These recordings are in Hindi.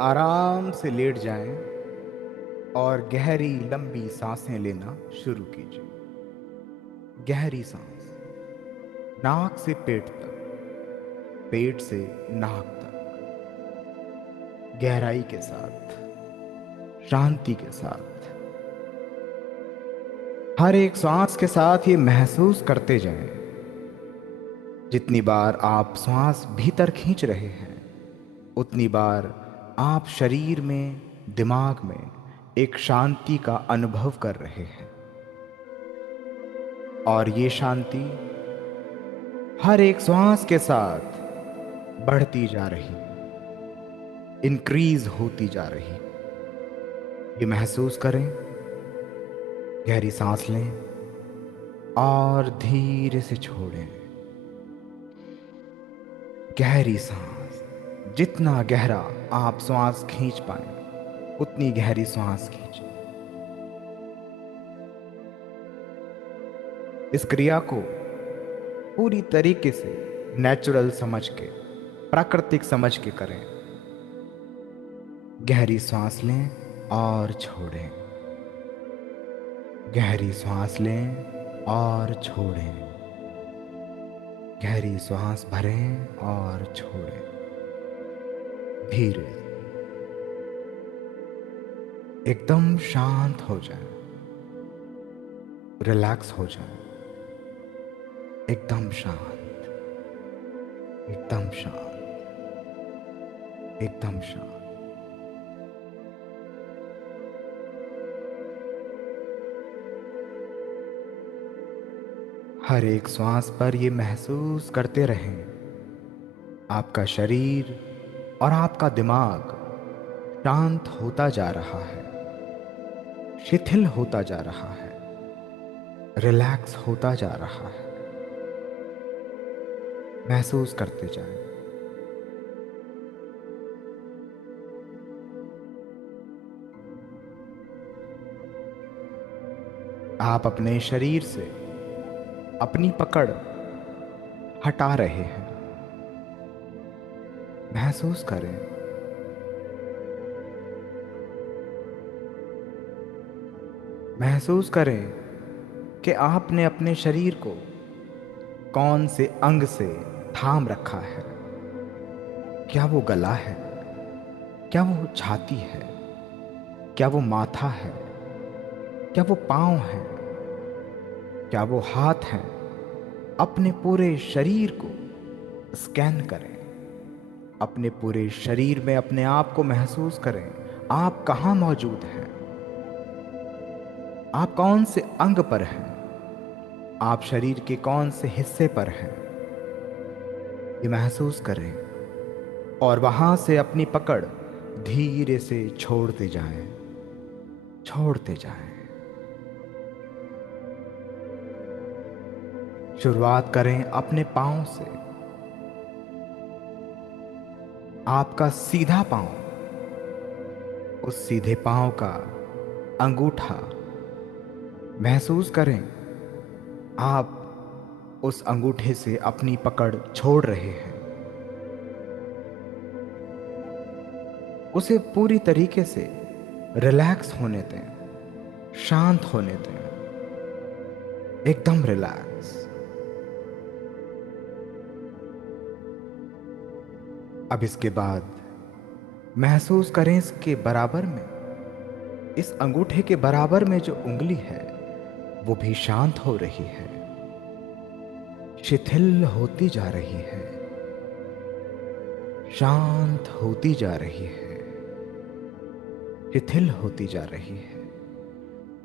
आराम से लेट जाएं और गहरी लंबी सांसें लेना शुरू कीजिए। गहरी सांस, नाक से पेट तक, पेट से नाक तक, गहराई के साथ, शांति के साथ। हर एक सांस के साथ ये महसूस करते जाएं, जितनी बार आप सांस भीतर खींच रहे हैं उतनी बार आप शरीर में, दिमाग में एक शांति का अनुभव कर रहे हैं। और ये शांति हर एक श्वास के साथ बढ़ती जा रही, इंक्रीज होती जा रही। ये महसूस करें। गहरी सांस लें और धीरे से छोड़ें। गहरी सांस, जितना गहरा आप श्वास खींच पाए उतनी गहरी श्वास खींचें। इस क्रिया को पूरी तरीके से नेचुरल समझ के, प्राकृतिक समझ के करें। गहरी सांस लें और छोड़ें। गहरी सांस लें और छोड़ें। गहरी सांस भरें और छोड़ें। धीरे, एकदम शांत हो जाएं, रिलैक्स हो जाएं। एकदम शांत, एकदम शांत, एकदम शांत। हर एक श्वास पर ये महसूस करते रहें, आपका शरीर और आपका दिमाग शांत होता जा रहा है, शिथिल होता जा रहा है, रिलैक्स होता जा रहा है। महसूस करते जाएं। आप अपने शरीर से अपनी पकड़ हटा रहे हैं। महसूस करें। महसूस करें कि आपने अपने शरीर को कौन से अंग से थाम रखा है। क्या वो गला है? क्या वो छाती है? क्या वो माथा है? क्या वो पांव है? क्या वो हाथ हैं? अपने पूरे शरीर को स्कैन करें। अपने पूरे शरीर में अपने आप को महसूस करें। आप कहाँ मौजूद हैं? आप कौन से अंग पर हैं? आप शरीर के कौन से हिस्से पर हैं? ये महसूस करें और वहां से अपनी पकड़ धीरे से छोड़ते जाएं, छोड़ते जाएं। शुरुआत करें अपने पांव से। आपका सीधा पांव, उस सीधे पांव का अंगूठा महसूस करें। आप उस अंगूठे से अपनी पकड़ छोड़ रहे हैं। उसे पूरी तरीके से रिलैक्स होने दें, शांत होने दें, एकदम रिलैक्स। अब इसके बाद महसूस करें इसके बराबर में, इस अंगूठे के बराबर में जो उंगली है वो भी शांत हो रही है, शिथिल होती जा रही है, शांत होती जा रही है, शिथिल होती जा रही है,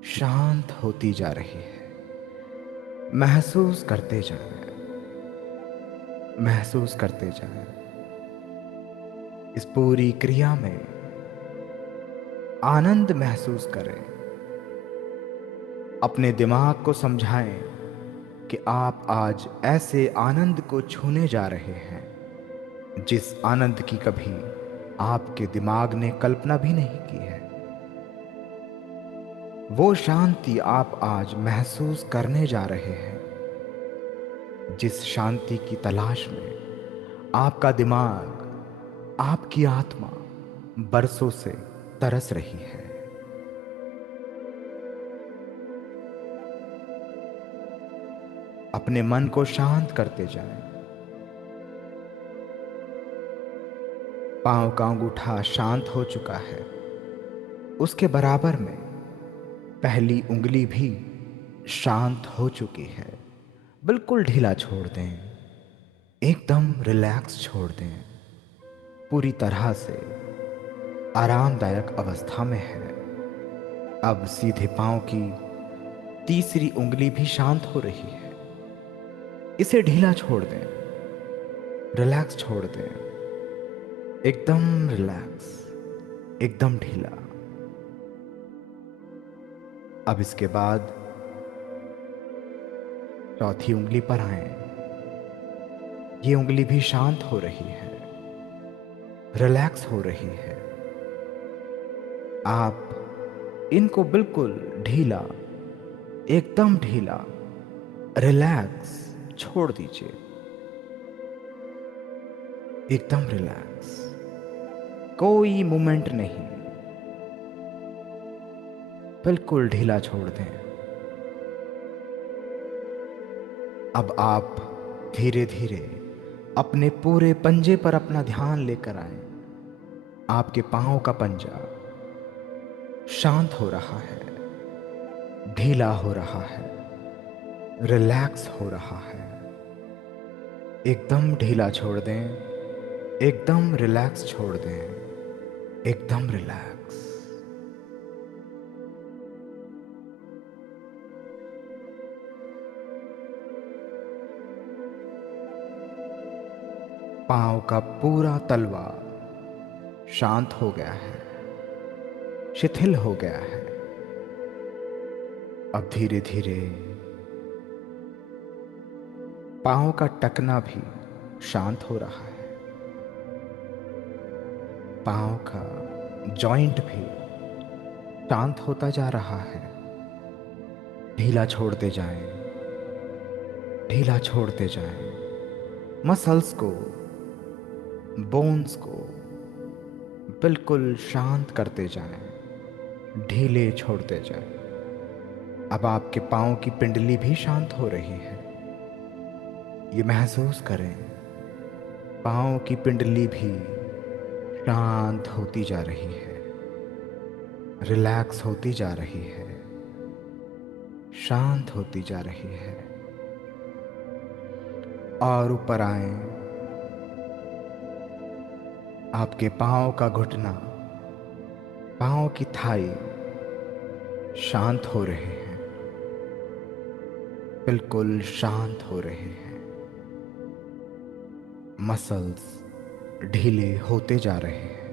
शांत होती जा रही है। महसूस करते जाएं, महसूस करते जाएं। इस पूरी क्रिया में आनंद महसूस करें। अपने दिमाग को समझाएं कि आप आज ऐसे आनंद को छूने जा रहे हैं जिस आनंद की कभी आपके दिमाग ने कल्पना भी नहीं की है। वो शांति आप आज महसूस करने जा रहे हैं जिस शांति की तलाश में आपका दिमाग, आपकी आत्मा बरसों से तरस रही है। अपने मन को शांत करते जाएं। पांव का अंगूठा शांत हो चुका है। उसके बराबर में पहली उंगली भी शांत हो चुकी है। बिल्कुल ढीला छोड़ दें, एकदम रिलैक्स छोड़ दें। पूरी तरह से आरामदायक अवस्था में है। अब सीधे पांव की तीसरी उंगली भी शांत हो रही है। इसे ढीला छोड़ दें, रिलैक्स छोड़ दें, एकदम रिलैक्स, एकदम ढीला। अब इसके बाद चौथी उंगली पर आए। ये उंगली भी शांत हो रही है, रिलैक्स हो रही है। आप इनको बिल्कुल ढीला, एकदम ढीला, रिलैक्स छोड़ दीजिए। एकदम रिलैक्स, कोई मूवमेंट नहीं, बिल्कुल ढीला छोड़ दें। अब आप धीरे धीरे अपने पूरे पंजे पर अपना ध्यान लेकर आए। आपके पांव का पंजा शांत हो रहा है, ढीला हो रहा है, रिलैक्स हो रहा है। एकदम ढीला छोड़ दें, एकदम रिलैक्स छोड़ दें, एकदम रिलैक्स। पांव का पूरा तलवा शांत हो गया है, शिथिल हो गया है। अब धीरे धीरे पांव का टखना भी शांत हो रहा है। पांव का जॉइंट भी शांत होता जा रहा है। ढीला छोड़ते जाएं, ढीला छोड़ते जाएं। मसल्स को, बोन्स को बिल्कुल शांत करते जाएं, ढीले छोड़ते जाएं। अब आपके पांव की पिंडली भी शांत हो रही है। ये महसूस करें, पांव की पिंडली भी शांत होती जा रही है, रिलैक्स होती जा रही है, शांत होती जा रही है। और ऊपर आए। आपके पांव का घुटना, पांव की थाई शांत हो रहे हैं, बिल्कुल शांत हो रहे हैं। मसल्स ढीले होते जा रहे हैं,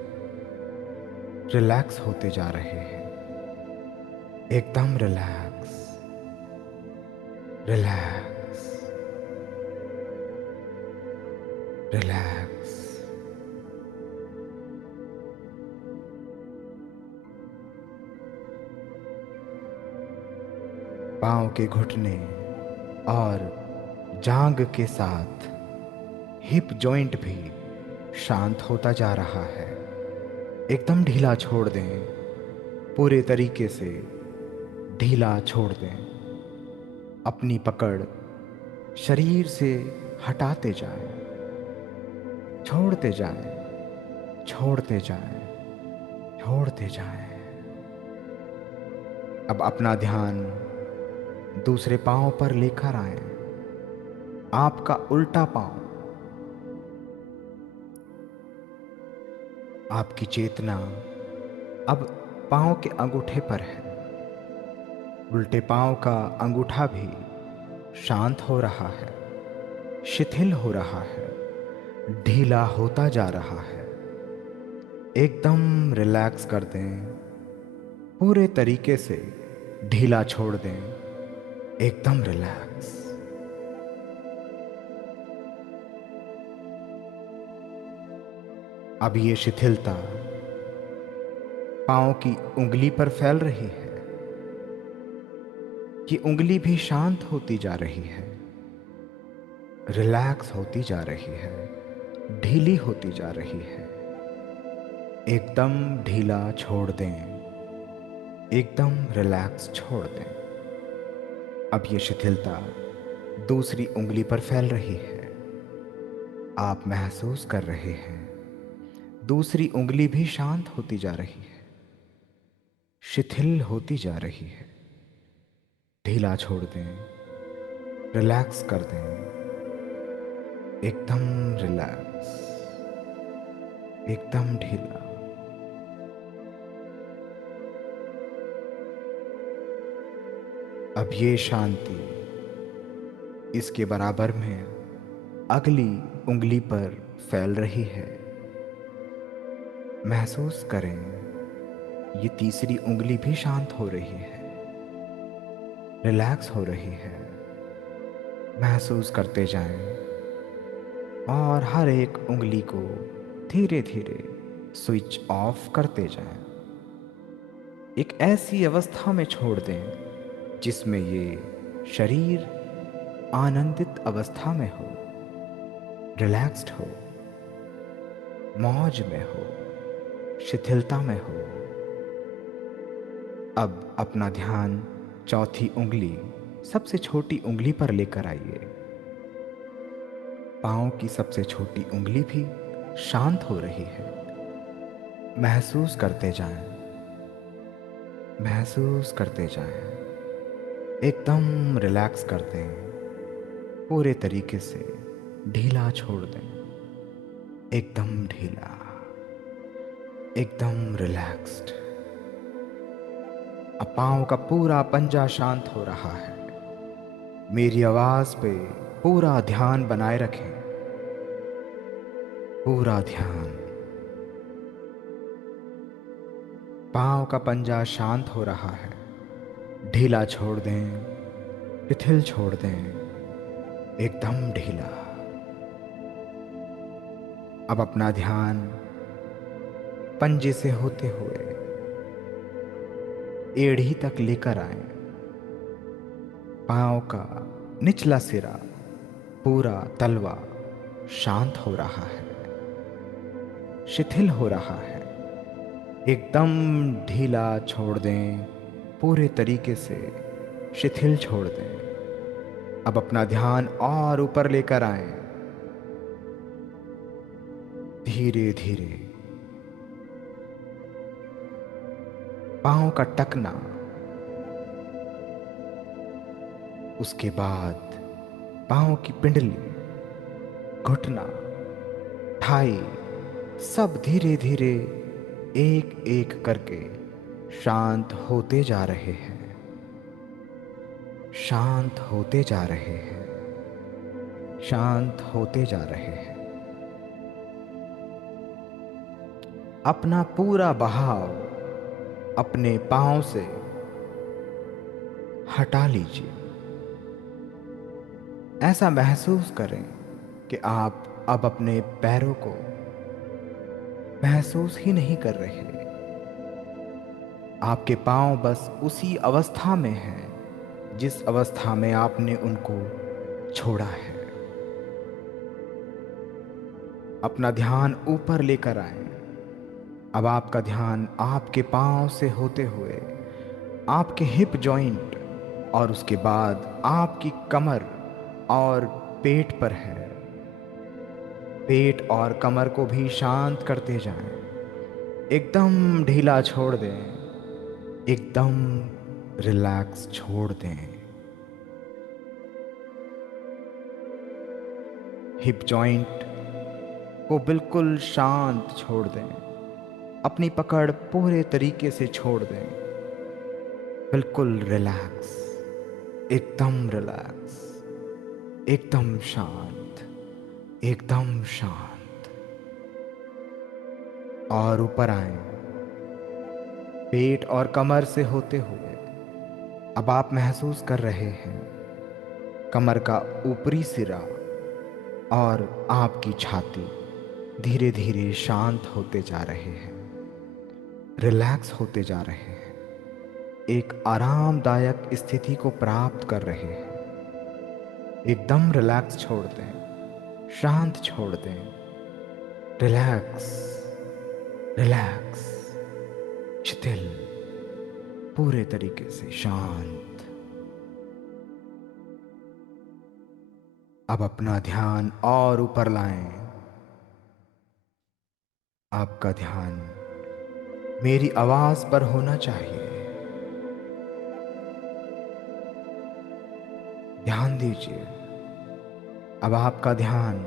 रिलैक्स होते जा रहे हैं। एकदम रिलैक्स, रिलैक्स, रिलैक्स। पांव के घुटने और जांघ के साथ हिप जॉइंट भी शांत होता जा रहा है। एकदम ढीला छोड़ दें, पूरे तरीके से ढीला छोड़ दें। अपनी पकड़ शरीर से हटाते जाएं, छोड़ते जाएं, छोड़ते जाएं, छोड़ते जाएं। अब अपना ध्यान दूसरे पांव पर लेकर आए। आपका उल्टा पांव, आपकी चेतना अब पांव के अंगूठे पर है। उल्टे पांव का अंगूठा भी शांत हो रहा है, शिथिल हो रहा है, ढीला होता जा रहा है। एकदम रिलैक्स कर दें, पूरे तरीके से ढीला छोड़ दें। एकदम रिलैक्स। अब ये शिथिलता पांव की उंगली पर फैल रही है। ये उंगली भी शांत होती जा रही है, रिलैक्स होती जा रही है, ढीली होती जा रही है। एकदम ढीला छोड़ दें, एकदम रिलैक्स छोड़ दें। अब ये शिथिलता दूसरी उंगली पर फैल रही है। आप महसूस कर रहे हैं दूसरी उंगली भी शांत होती जा रही है, शिथिल होती जा रही है। ढीला छोड़ दें, रिलैक्स कर दें, एकदम रिलैक्स, एकदम ढीला। अब ये शांति इसके बराबर में अगली उंगली पर फैल रही है। महसूस करें ये तीसरी उंगली भी शांत हो रही है, रिलैक्स हो रही है। महसूस करते जाएं और हर एक उंगली को धीरे धीरे स्विच ऑफ करते जाएं। एक ऐसी अवस्था में छोड़ दें जिसमें ये शरीर आनंदित अवस्था में हो, रिलैक्स्ड हो, मौज में हो, शिथिलता में हो। अब अपना ध्यान चौथी उंगली, सबसे छोटी उंगली पर लेकर आइए। पांव की सबसे छोटी उंगली भी शांत हो रही है। महसूस करते जाएं, महसूस करते जाएं, एकदम रिलैक्स कर दें, पूरे तरीके से ढीला छोड़ दें, एकदम ढीला, एकदम रिलैक्स्ड। अब पांव का पूरा पंजा शांत हो रहा है। मेरी आवाज पे पूरा ध्यान बनाए रखें, पूरा ध्यान। पांव का पंजा शांत हो रहा है। ढीला छोड़ दें, शिथिल छोड़ दें, एकदम ढीला। अब अपना ध्यान पंजे से होते हुए एड़ी तक लेकर आए। पांव का निचला सिरा, पूरा तलवा शांत हो रहा है, शिथिल हो रहा है। एकदम ढीला छोड़ दें, पूरे तरीके से शिथिल छोड़ दें। अब अपना ध्यान और ऊपर लेकर आए, धीरे धीरे। पांव का टकना, उसके बाद पांव की पिंडली, घुटना, थाई, सब धीरे धीरे एक एक करके शांत होते जा रहे हैं, शांत होते जा रहे हैं, शांत होते जा रहे हैं। अपना पूरा बहाव अपने पांव से हटा लीजिए। ऐसा महसूस करें कि आप अब अपने पैरों को महसूस ही नहीं कर रहे। आपके पांव बस उसी अवस्था में हैं जिस अवस्था में आपने उनको छोड़ा है। अपना ध्यान ऊपर लेकर आए। अब आपका ध्यान आपके पांव से होते हुए आपके हिप जॉइंट और उसके बाद आपकी कमर और पेट पर है। पेट और कमर को भी शांत करते जाएं। एकदम ढीला छोड़ दें, एकदम रिलैक्स छोड़ दें। हिप जॉइंट को बिल्कुल शांत छोड़ दें। अपनी पकड़ पूरे तरीके से छोड़ दें। बिल्कुल रिलैक्स, एकदम रिलैक्स, एकदम शांत, एकदम शांत। और ऊपर आए, पेट और कमर से होते हुए अब आप महसूस कर रहे हैं कमर का ऊपरी सिरा और आपकी छाती धीरे धीरे शांत होते जा रहे हैं, रिलैक्स होते जा रहे हैं, एक आरामदायक स्थिति को प्राप्त कर रहे हैं। एकदम रिलैक्स छोड़ दें, शांत छोड़ दें, रिलैक्स, रिलैक्स, शिथिल, पूरे तरीके से शांत। अब अपना ध्यान और ऊपर लाएं। आपका ध्यान मेरी आवाज पर होना चाहिए। ध्यान दीजिए। अब आपका ध्यान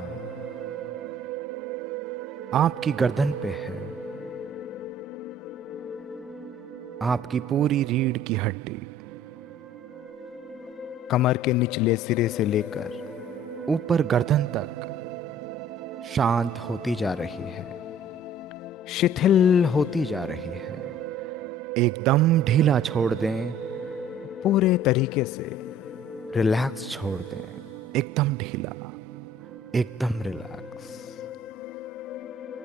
आपकी गर्दन पे है। आपकी पूरी रीढ़ की हड्डी कमर के निचले सिरे से लेकर ऊपर गर्दन तक शांत होती जा रही है, शिथिल होती जा रही है। एकदम ढीला छोड़ दें, पूरे तरीके से रिलैक्स छोड़ दें, एकदम ढीला, एकदम रिलैक्स।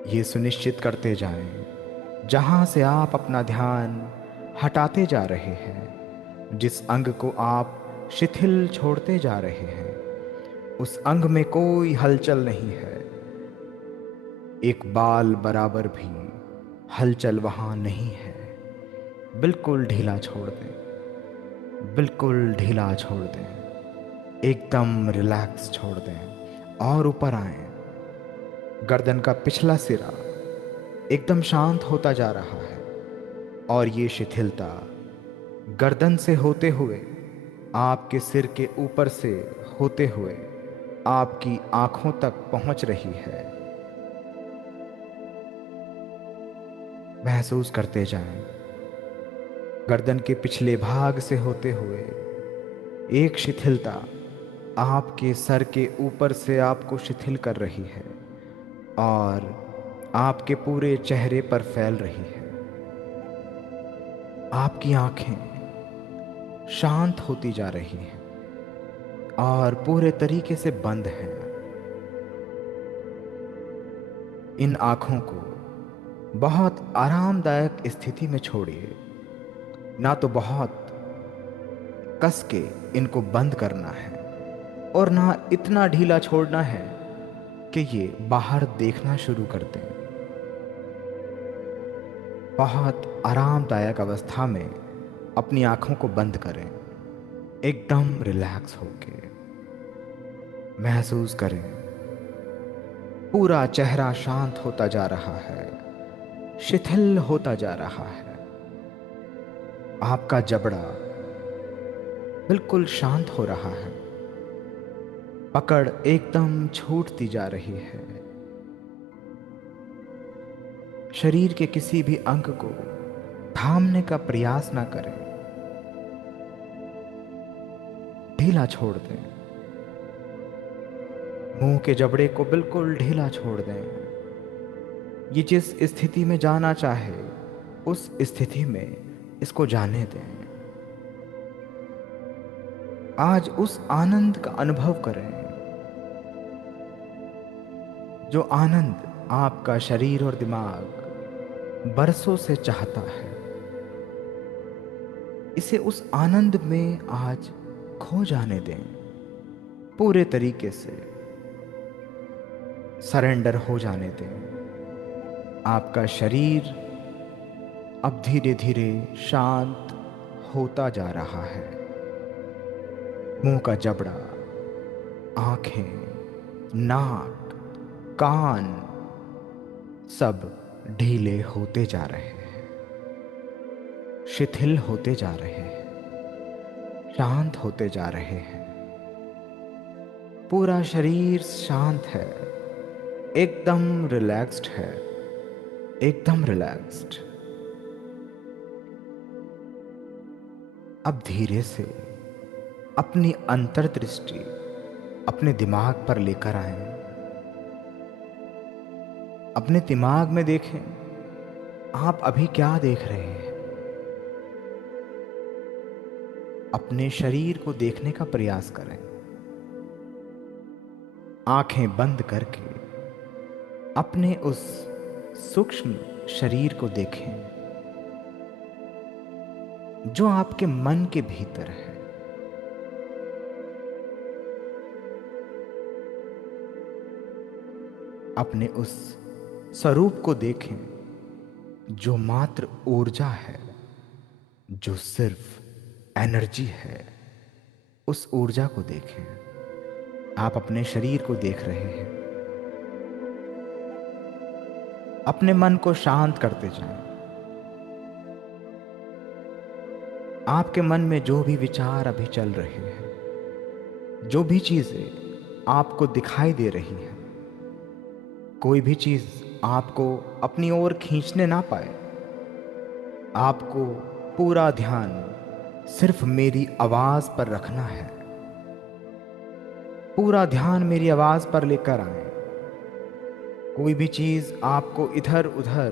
ये सुनिश्चित करते जाएं, जहां से आप अपना ध्यान हटाते जा रहे हैं, जिस अंग को आप शिथिल छोड़ते जा रहे हैं, उस अंग में कोई हलचल नहीं है। एक बाल बराबर भी हलचल वहां नहीं है। बिल्कुल ढीला छोड़ दें, बिल्कुल ढीला छोड़ दें, एकदम रिलैक्स छोड़ दें और ऊपर आएं। गर्दन का पिछला सिरा एकदम शांत होता जा रहा है और ये शिथिलता गर्दन से होते हुए, आपके सिर के ऊपर से होते हुए आपकी आंखों तक पहुंच रही है। महसूस करते जाएं। गर्दन के पिछले भाग से होते हुए एक शिथिलता आपके सर के ऊपर से आपको शिथिल कर रही है और आपके पूरे चेहरे पर फैल रही है। आपकी आंखें शांत होती जा रही हैं और पूरे तरीके से बंद हैं। इन आंखों को बहुत आरामदायक स्थिति में छोड़िए। ना तो बहुत कस के इनको बंद करना है और ना इतना ढीला छोड़ना है कि ये बाहर देखना शुरू कर दें। बहुत आरामदायक अवस्था में अपनी आंखों को बंद करें, एकदम रिलैक्स होके। महसूस करें पूरा चेहरा शांत होता जा रहा है, शिथिल होता जा रहा है। आपका जबड़ा बिल्कुल शांत हो रहा है, पकड़ एकदम छूटती जा रही है। शरीर के किसी भी अंग को थामने का प्रयास ना करें, ढीला छोड़ दें। मुंह के जबड़े को बिल्कुल ढीला छोड़ दें। ये जिस स्थिति में जाना चाहे उस स्थिति में इसको जाने दें। आज उस आनंद का अनुभव करें जो आनंद आपका शरीर और दिमाग बरसों से चाहता है। इसे उस आनंद में आज खो जाने दें। पूरे तरीके से सरेंडर हो जाने दें। आपका शरीर अब धीरे धीरे शांत होता जा रहा है। मुंह का जबड़ा, आंखें, नाक, कान सब ढीले होते जा रहे हैं, शिथिल होते जा रहे हैं, शांत होते जा रहे हैं। पूरा शरीर शांत है, एकदम रिलैक्स्ड है, एकदम रिलैक्स्ड। अब धीरे से अपनी अंतर्दृष्टि अपने दिमाग पर लेकर आएं। अपने दिमाग में देखें आप अभी क्या देख रहे हैं। अपने शरीर को देखने का प्रयास करें। आंखें बंद करके अपने उस सूक्ष्म शरीर को देखें जो आपके मन के भीतर है। अपने उस स्वरूप को देखें जो मात्र ऊर्जा है, जो सिर्फ एनर्जी है, उस ऊर्जा को देखें। आप अपने शरीर को देख रहे हैं। अपने मन को शांत करते जाएं। आपके मन में जो भी विचार अभी चल रहे हैं, जो भी चीजें आपको दिखाई दे रही हैं, कोई भी चीज आपको अपनी ओर खींचने ना पाए, आपको पूरा ध्यान सिर्फ मेरी आवाज पर रखना है। पूरा ध्यान मेरी आवाज पर लेकर आए। कोई भी चीज आपको इधर उधर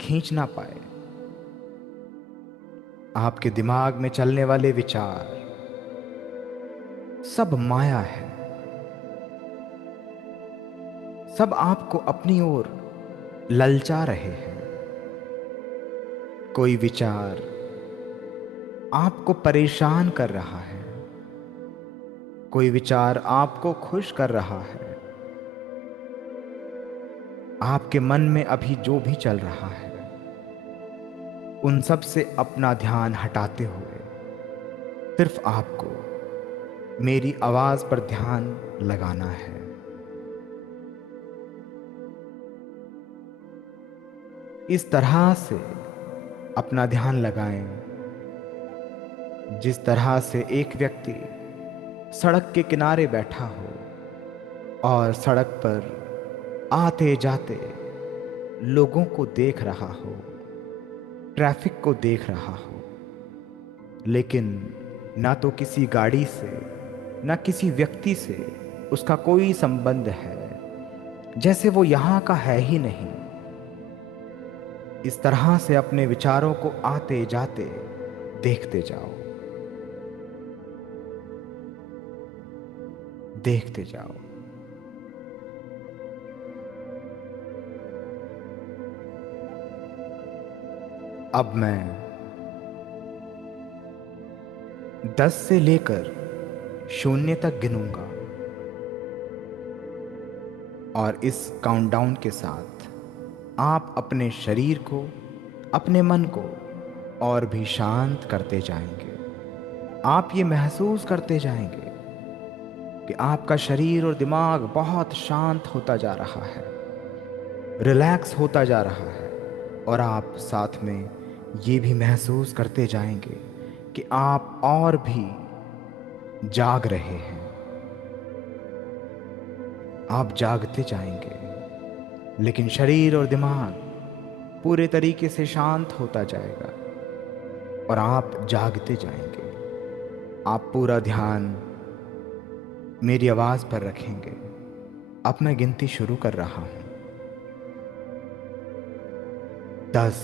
खींच ना पाए। आपके दिमाग में चलने वाले विचार सब माया है। सब आपको अपनी ओर ललचा रहे हैं। कोई विचार आपको परेशान कर रहा है। कोई विचार आपको खुश कर रहा है। आपके मन में अभी जो भी चल रहा है, उन सब से अपना ध्यान हटाते हुए सिर्फ आपको मेरी आवाज पर ध्यान लगाना है। इस तरह से अपना ध्यान लगाएं, जिस तरह से एक व्यक्ति सड़क के किनारे बैठा हो और सड़क पर आते जाते लोगों को देख रहा हो, ट्रैफिक को देख रहा हो, लेकिन ना तो किसी गाड़ी से, ना किसी व्यक्ति से उसका कोई संबंध है, जैसे वो यहाँ का है ही नहीं। इस तरह से अपने विचारों को आते जाते देखते जाओ, देखते जाओ। अब मैं 10 से लेकर 0 तक गिनूंगा और इस काउंटडाउन के साथ आप अपने शरीर को, अपने मन को और भी शांत करते जाएंगे। आप ये महसूस करते जाएंगे कि आपका शरीर और दिमाग बहुत शांत होता जा रहा है, रिलैक्स होता जा रहा है। और आप साथ में ये भी महसूस करते जाएंगे कि आप और भी जाग रहे हैं। आप जागते जाएंगे, लेकिन शरीर और दिमाग पूरे तरीके से शांत होता जाएगा और आप जागते जाएंगे। आप पूरा ध्यान मेरी आवाज पर रखेंगे। अब मैं गिनती शुरू कर रहा हूं। 10,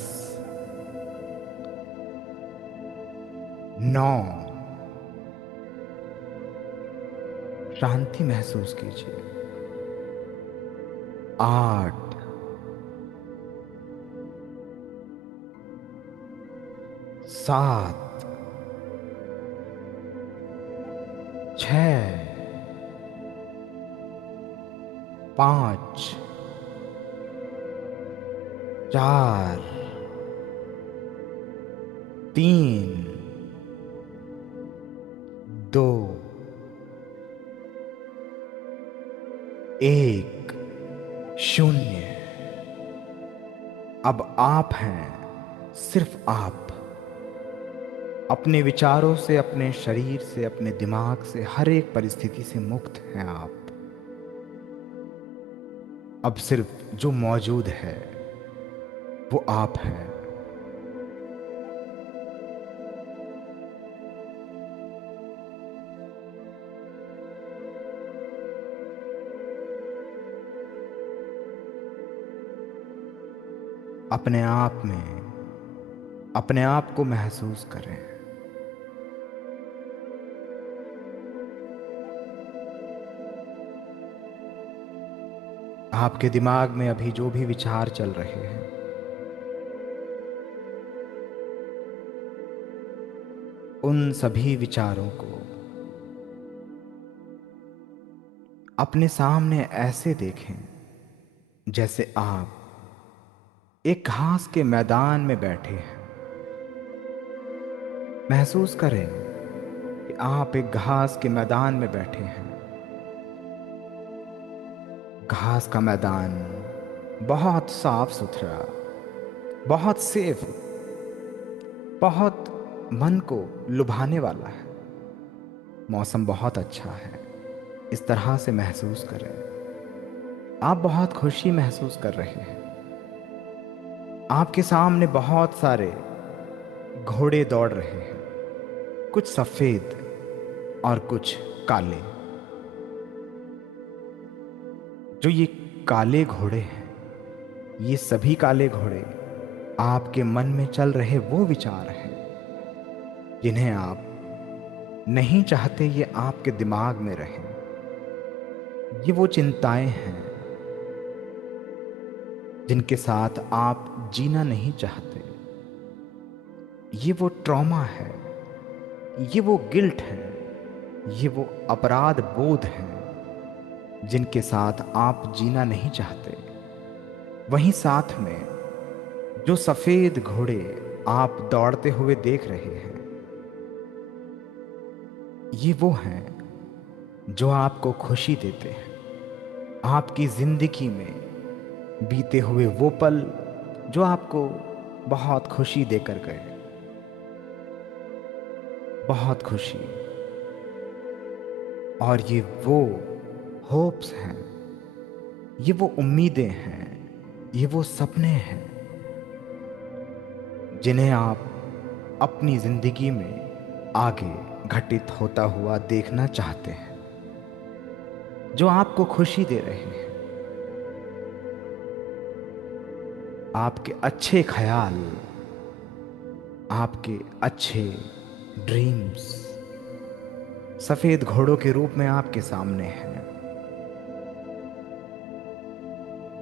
9, शांति महसूस कीजिए। 8, 7, 6, 5, 4, 3, 2, 1, 0। अब आप हैं, सिर्फ आप। अपने विचारों से, अपने शरीर से, अपने दिमाग से, हर एक परिस्थिति से मुक्त हैं आप। अब सिर्फ जो मौजूद है वो आप हैं। अपने आप में अपने आप को महसूस करें। आपके दिमाग में अभी जो भी विचार चल रहे हैं, उन सभी विचारों को अपने सामने ऐसे देखें जैसे आप एक घास के मैदान में बैठे हैं। महसूस करें कि आप एक घास के मैदान में बैठे हैं। घास का मैदान बहुत साफ सुथरा, बहुत सेफ, बहुत मन को लुभाने वाला है। मौसम बहुत अच्छा है। इस तरह से महसूस करें। आप बहुत खुशी महसूस कर रहे हैं। आपके सामने बहुत सारे घोड़े दौड़ रहे हैं, कुछ सफेद और कुछ काले। जो ये काले घोड़े हैं, ये सभी काले घोड़े आपके मन में चल रहे वो विचार हैं जिन्हें आप नहीं चाहते ये आपके दिमाग में रहें। ये वो चिंताएं हैं जिनके साथ आप जीना नहीं चाहते। ये वो ट्रॉमा है, ये वो गिल्ट है, ये वो अपराध बोध है जिनके साथ आप जीना नहीं चाहते। वहीं साथ में जो सफेद घोड़े आप दौड़ते हुए देख रहे हैं, ये वो हैं जो आपको खुशी देते हैं। आपकी जिंदगी में बीते हुए वो पल जो आपको बहुत खुशी देकर गए, बहुत खुशी। और ये वो होप्स हैं, ये वो उम्मीदें हैं, ये वो सपने हैं जिन्हें आप अपनी जिंदगी में आगे घटित होता हुआ देखना चाहते हैं, जो आपको खुशी दे रहे हैं। आपके अच्छे ख्याल, आपके अच्छे ड्रीम्स सफेद घोड़ों के रूप में आपके सामने हैं।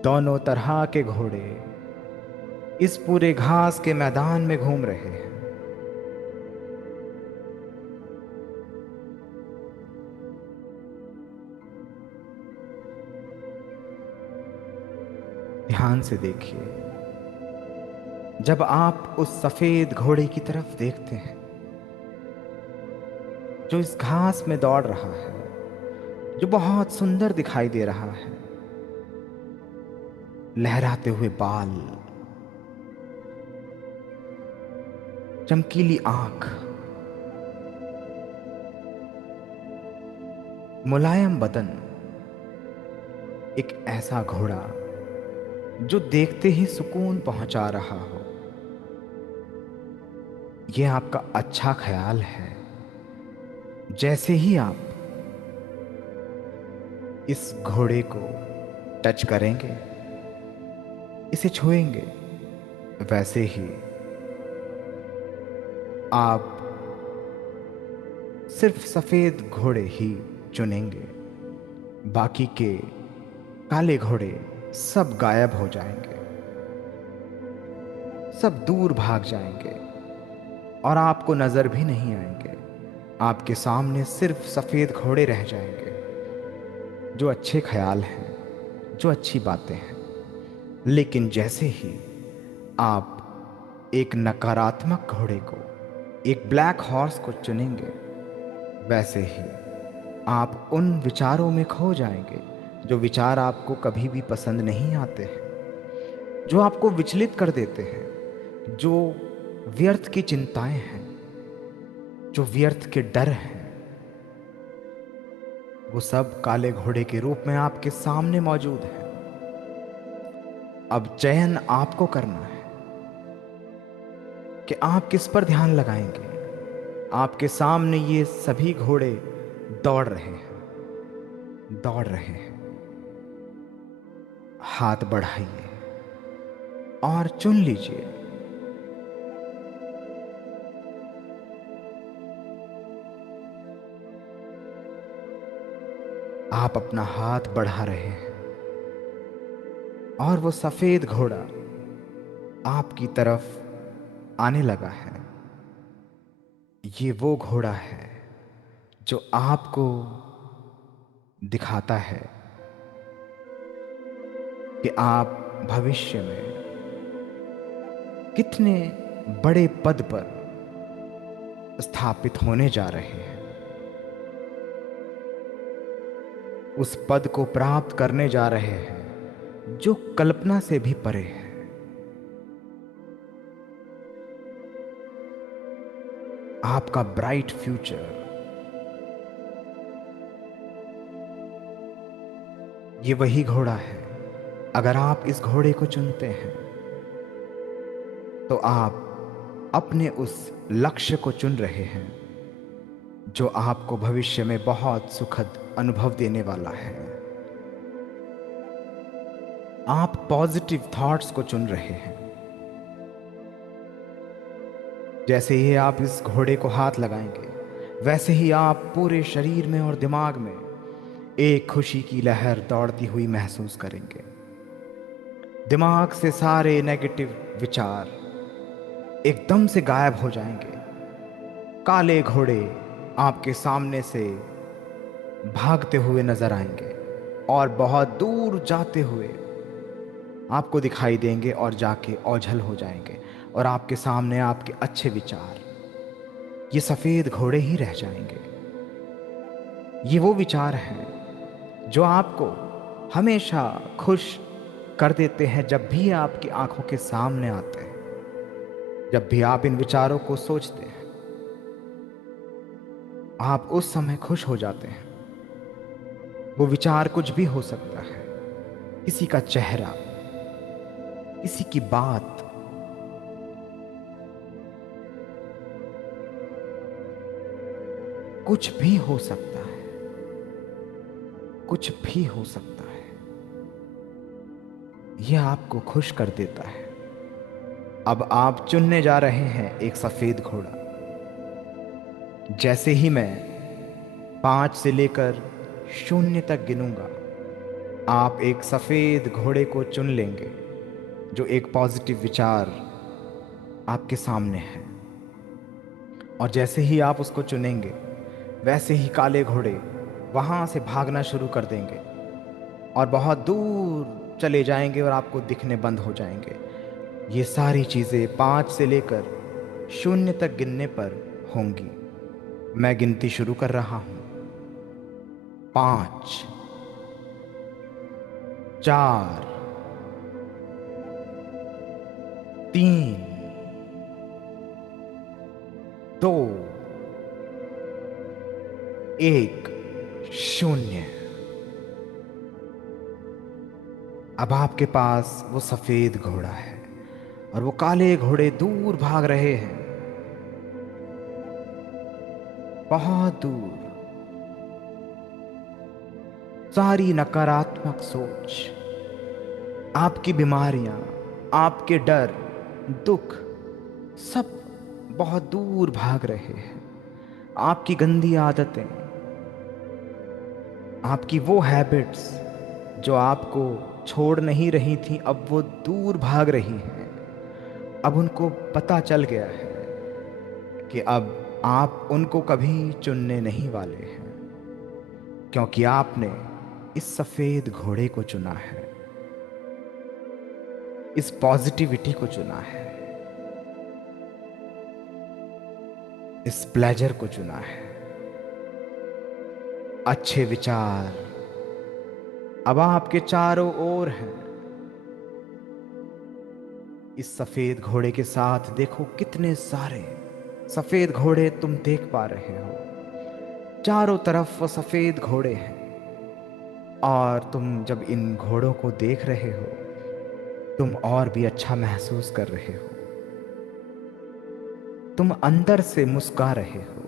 दोनों तरह के घोड़े इस पूरे घास के मैदान में घूम रहे हैं। ध्यान से देखिए। जब आप उस सफेद घोड़े की तरफ देखते हैं जो इस घास में दौड़ रहा है, जो बहुत सुंदर दिखाई दे रहा है, लहराते हुए बाल, चमकीली आंख, मुलायम बदन, एक ऐसा घोड़ा जो देखते ही सुकून पहुंचा रहा हो। यह आपका अच्छा ख्याल है। जैसे ही आप इस घोड़े को टच करेंगे, इसे छुएंगे, वैसे ही आप सिर्फ सफेद घोड़े ही चुनेंगे। बाकी के काले घोड़े सब गायब हो जाएंगे, सब दूर भाग जाएंगे और आपको नजर भी नहीं आएंगे। आपके सामने सिर्फ सफेद घोड़े रह जाएंगे, जो अच्छे ख्याल हैं, जो अच्छी बातें हैं। लेकिन जैसे ही आप एक नकारात्मक घोड़े को, एक ब्लैक हॉर्स को चुनेंगे, वैसे ही आप उन विचारों में खो जाएंगे जो विचार आपको कभी भी पसंद नहीं आते हैं, जो आपको विचलित कर देते हैं, जो व्यर्थ की चिंताएं हैं, जो व्यर्थ के डर हैं। वो सब काले घोड़े के रूप में आपके सामने मौजूद है। अब चयन आपको करना है कि आप किस पर ध्यान लगाएंगे। आपके सामने ये सभी घोड़े दौड़ रहे हैं, दौड़ रहे हैं। हाथ बढ़ाइए और चुन लीजिए। आप अपना हाथ बढ़ा रहे हैं और वो सफेद घोड़ा आपकी तरफ आने लगा है। ये वो घोड़ा है जो आपको दिखाता है कि आप भविष्य में कितने बड़े पद पर स्थापित होने जा रहे हैं, उस पद को प्राप्त करने जा रहे हैं जो कल्पना से भी परे है। आपका ब्राइट फ्यूचर, ये वही घोड़ा है। अगर आप इस घोड़े को चुनते हैं तो आप अपने उस लक्ष्य को चुन रहे हैं जो आपको भविष्य में बहुत सुखद अनुभव देने वाला है। आप पॉजिटिव थॉट्स को चुन रहे हैं। जैसे ही आप इस घोड़े को हाथ लगाएंगे, वैसे ही आप पूरे शरीर में और दिमाग में एक खुशी की लहर दौड़ती हुई महसूस करेंगे। दिमाग से सारे नेगेटिव विचार एकदम से गायब हो जाएंगे। काले घोड़े आपके सामने से भागते हुए नजर आएंगे और बहुत दूर जाते हुए आपको दिखाई देंगे और जाके ओझल हो जाएंगे, और आपके सामने आपके अच्छे विचार, ये सफेद घोड़े ही रह जाएंगे। ये वो विचार हैं जो आपको हमेशा खुश कर देते हैं। जब भी आपकी आंखों के सामने आते हैं, जब भी आप इन विचारों को सोचते हैं, आप उस समय खुश हो जाते हैं। वो विचार कुछ भी हो सकता है, किसी का चेहरा, किसी की बात, कुछ भी हो सकता है, कुछ भी हो सकता है। यह आपको खुश कर देता है। अब आप चुनने जा रहे हैं एक सफेद घोड़ा। जैसे ही मैं 5 से लेकर 0 तक गिनूंगा, आप एक सफेद घोड़े को चुन लेंगे जो एक पॉजिटिव विचार आपके सामने है। और जैसे ही आप उसको चुनेंगे, वैसे ही काले घोड़े वहां से भागना शुरू कर देंगे और बहुत दूर चले जाएंगे और आपको दिखने बंद हो जाएंगे। ये सारी चीजें 5 से लेकर 0 तक गिनने पर होंगी। मैं गिनती शुरू कर रहा हूं। 5, 4, 3, 2, 1, 0। अब आपके पास वो सफेद घोड़ा है और वो काले घोड़े दूर भाग रहे हैं, बहुत दूर। सारी नकारात्मक सोच, आपकी बीमारियां, आपके डर, दुख, सब बहुत दूर भाग रहे हैं। आपकी गंदी आदतें, आपकी वो हैबिट्स जो आपको छोड़ नहीं रही थी, अब वो दूर भाग रही हैं। अब उनको पता चल गया है कि अब आप उनको कभी चुनने नहीं वाले हैं, क्योंकि आपने इस सफेद घोड़े को चुना है, इस पॉजिटिविटी को चुना है, इस प्लेजर को चुना है। अच्छे विचार अब आपके चारों ओर हैं। इस सफेद घोड़े के साथ देखो कितने सारे सफेद घोड़े तुम देख पा रहे हो। चारों तरफ वो सफेद घोड़े हैं, और तुम जब इन घोड़ों को देख रहे हो, तुम और भी अच्छा महसूस कर रहे हो। तुम अंदर से मुस्कुरा रहे हो,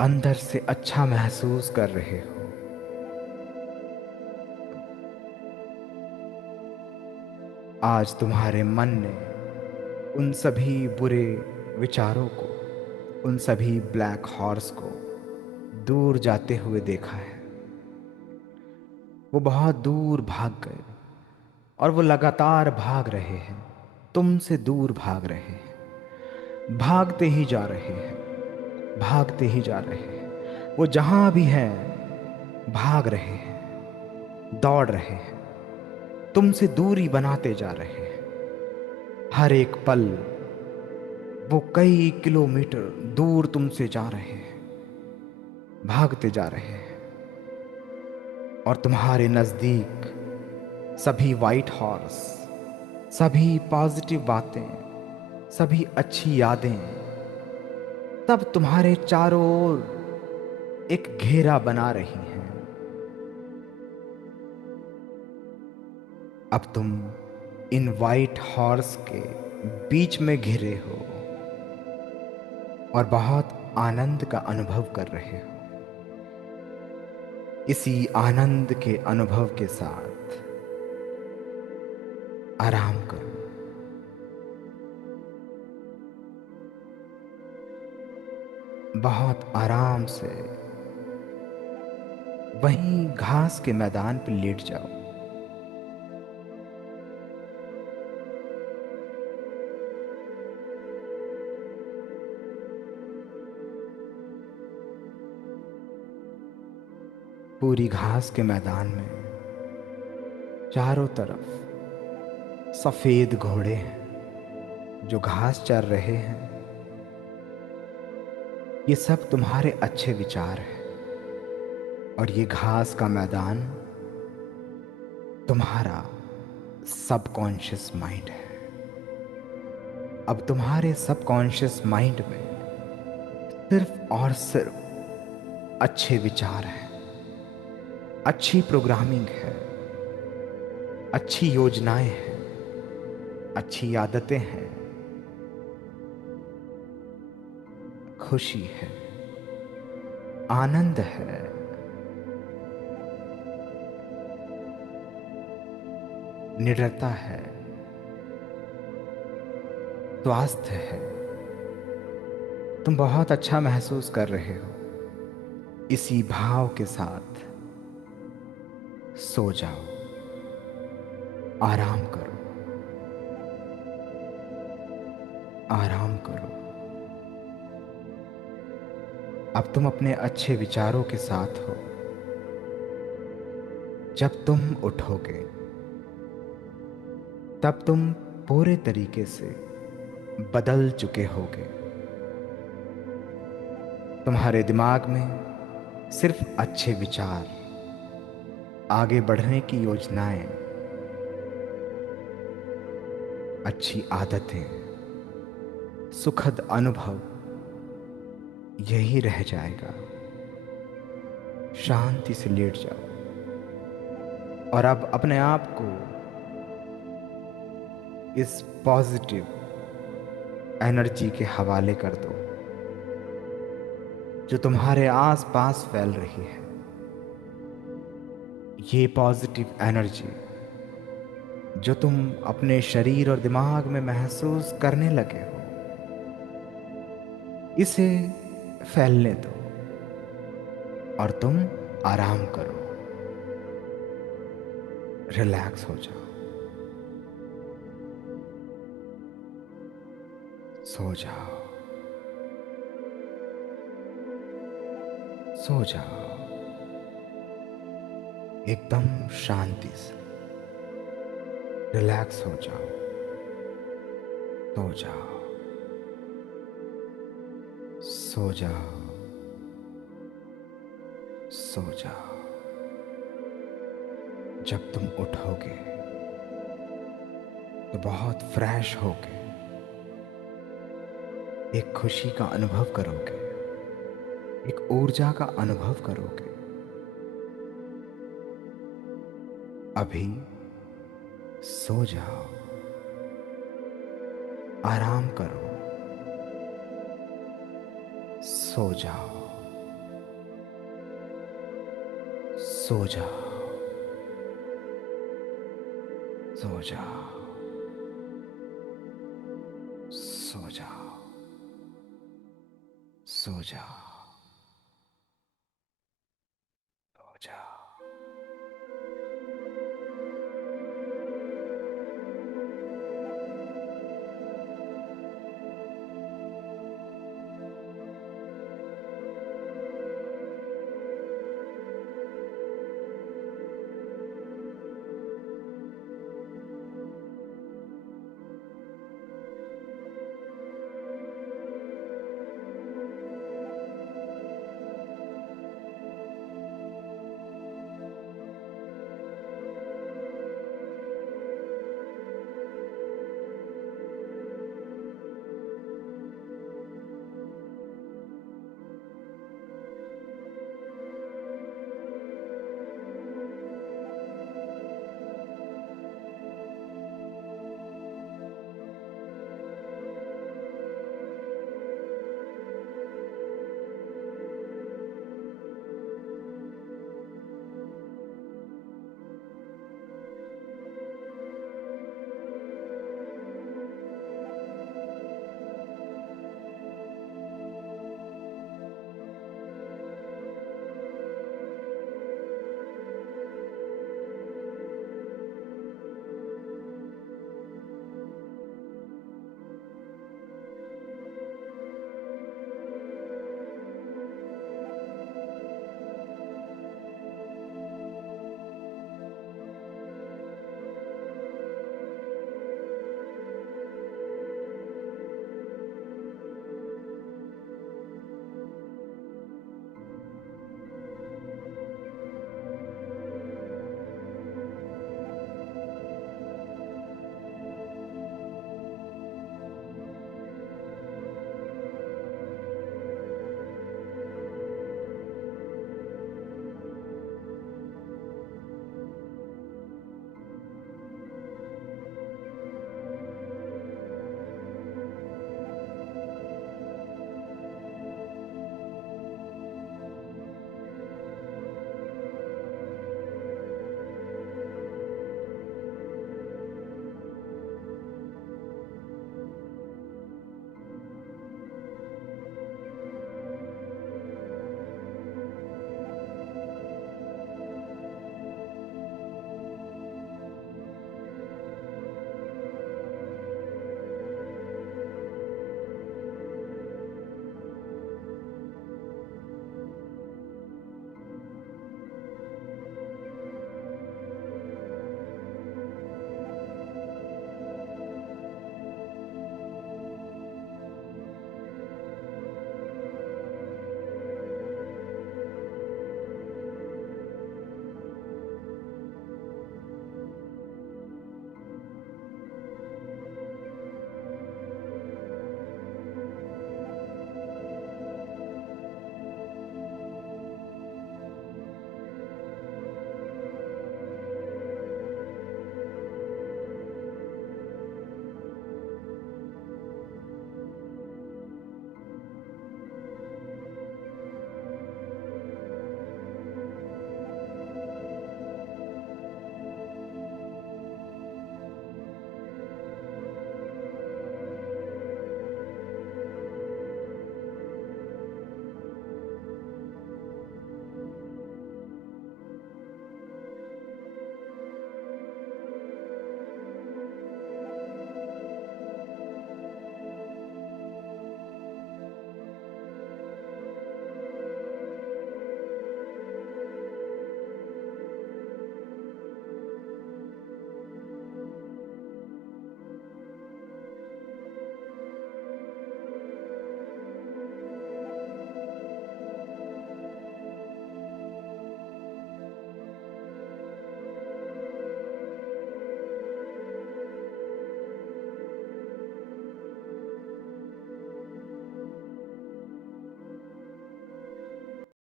अंदर से अच्छा महसूस कर रहे हो। आज तुम्हारे मन ने उन सभी बुरे विचारों को, उन सभी ब्लैक हॉर्स को दूर जाते हुए देखा है। वो बहुत दूर भाग गए और वो लगातार भाग रहे हैं, तुमसे दूर भाग रहे हैं, भागते ही जा रहे हैं, भागते ही जा रहे हैं। वो जहां भी हैं भाग रहे हैं, दौड़ रहे हैं, तुमसे दूरी बनाते जा रहे हैं। हर एक पल वो कई किलोमीटर दूर तुमसे जा रहे हैं, भागते जा रहे हैं, और तुम्हारे नजदीक सभी वाइट हॉर्स, सभी पॉजिटिव बातें, सभी अच्छी यादें, तब तुम्हारे चारों ओर एक घेरा बना रही हैं। अब तुम इन वाइट हॉर्स के बीच में घिरे हो और बहुत आनंद का अनुभव कर रहे हो। इसी आनंद के अनुभव के साथ आराम करो। बहुत आराम से वहीं घास के मैदान पर लेट जाओ। पूरी घास के मैदान में चारों तरफ सफेद घोड़े हैं जो घास चर रहे हैं। ये सब तुम्हारे अच्छे विचार हैं, और ये घास का मैदान तुम्हारा सबकॉन्शियस माइंड है। अब तुम्हारे सबकॉन्शियस माइंड में सिर्फ और सिर्फ अच्छे विचार हैं, अच्छी प्रोग्रामिंग है, अच्छी योजनाएं हैं, अच्छी आदतें हैं, खुशी है, आनंद है, निडरता है, स्वास्थ्य है। तुम बहुत अच्छा महसूस कर रहे हो। इसी भाव के साथ सो जाओ, आराम करो, आराम करो। अब तुम अपने अच्छे विचारों के साथ हो। जब तुम उठोगे तब तुम पूरे तरीके से बदल चुके होगे। तुम्हारे दिमाग में सिर्फ अच्छे विचार, आगे बढ़ने की योजनाएं, अच्छी आदतें, सुखद अनुभव, यही रह जाएगा। शांति से लेट जाओ और अब अपने आप को इस पॉजिटिव एनर्जी के हवाले कर दो जो तुम्हारे आसपास फैल रही है। ये पॉजिटिव एनर्जी जो तुम अपने शरीर और दिमाग में महसूस करने लगे हो, इसे फैलने दो और तुम आराम करो, रिलैक्स हो जाओ, सो जाओ, सो जाओ एकदम शांति से। रिलैक्स हो जाओ, सो जाओ, सो जाओ, सो जाओ। जब तुम उठोगे तो बहुत फ्रेश होगे, एक खुशी का अनुभव करोगे, एक ऊर्जा का अनुभव करोगे। अभी सो जाओ, आराम करो, सो जाओ, सो जाओ, सो जाओ, सो जाओ, सो जाओ।